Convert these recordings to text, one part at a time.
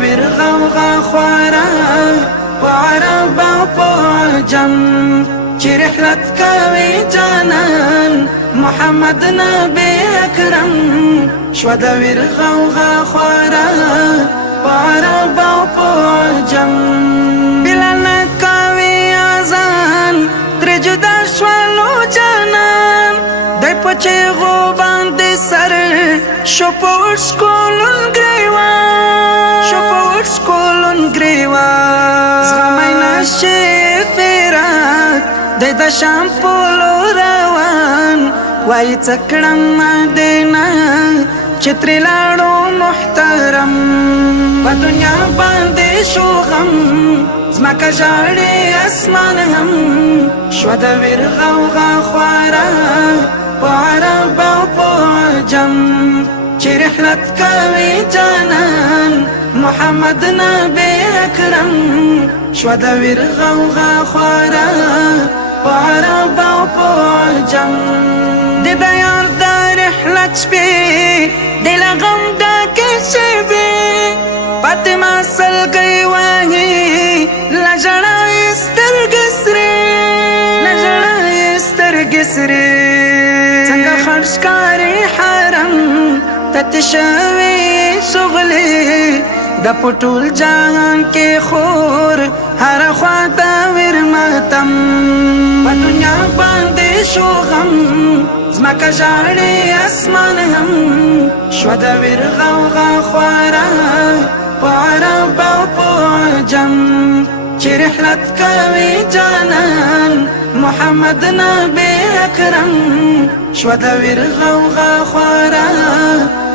ویر غوغا خوارا وعرب او پعجم چی رحلت کوي جانان محمد نبی اکرم شو د ویر غوغا خوارا وعرب او پعجم بلال کوي اذان تر جدا شوالو جانان دای پچې غو باندې سر شو پوش کولن گریوان شو پوش کولن گریوان زغمای نشي فراق دای د شام پولو روان وای څکړم مدینه چتری لاړو محترم په دنیا باندې شو غم زمکه ژاړي اسمان هم شو د ویر غوغا خوارا وعرب او پعجم چی رحلت کوي جانان محمد نبی اکرم شو د ویر غوغا خوارا وعرب او پعجم د بیان د رحلت شپې د لغم ډکې شوې فاطمه سلګۍ وهي لژړا سترګې سرې لژړا سترګې سرې څنګه خرشکاري حرم تتشوي شغلي د پټول جهان کې خور هر خوا د ویر ماتم په دنیا باندې شو غم زمکه ژاړي اسمان هم شو د ویر غوغا خوارا وعرب او پعجم چی رحلت کوي جانان محمد نبی اکرم شو د ویر غوغا خوارا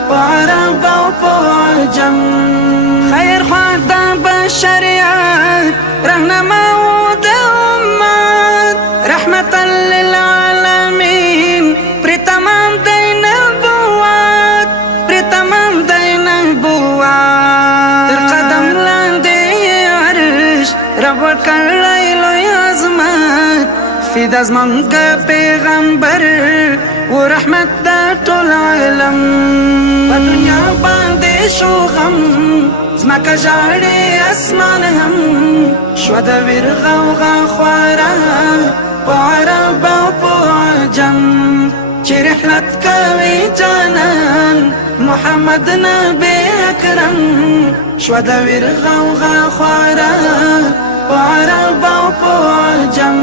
وعرب او پعجم خیر خوا د بشریت رهنما و د امت رحمتا للعالمین پر تمام دی نبوت پر تمام دی نبوت تر قدم لاندې عرش رب ورکړی لوی عظمت فدا زمونږ پیغمبر و رحمت د ټول عالم په دنیا باندې شو غم زمکه ژاړي اسمان هم شو د ویر غوغا خوارا وعرب او پعجم چی رحلت کوي جانان محمد نبی اکرم شو د ویر غوغا خوارا وعرب او پعجم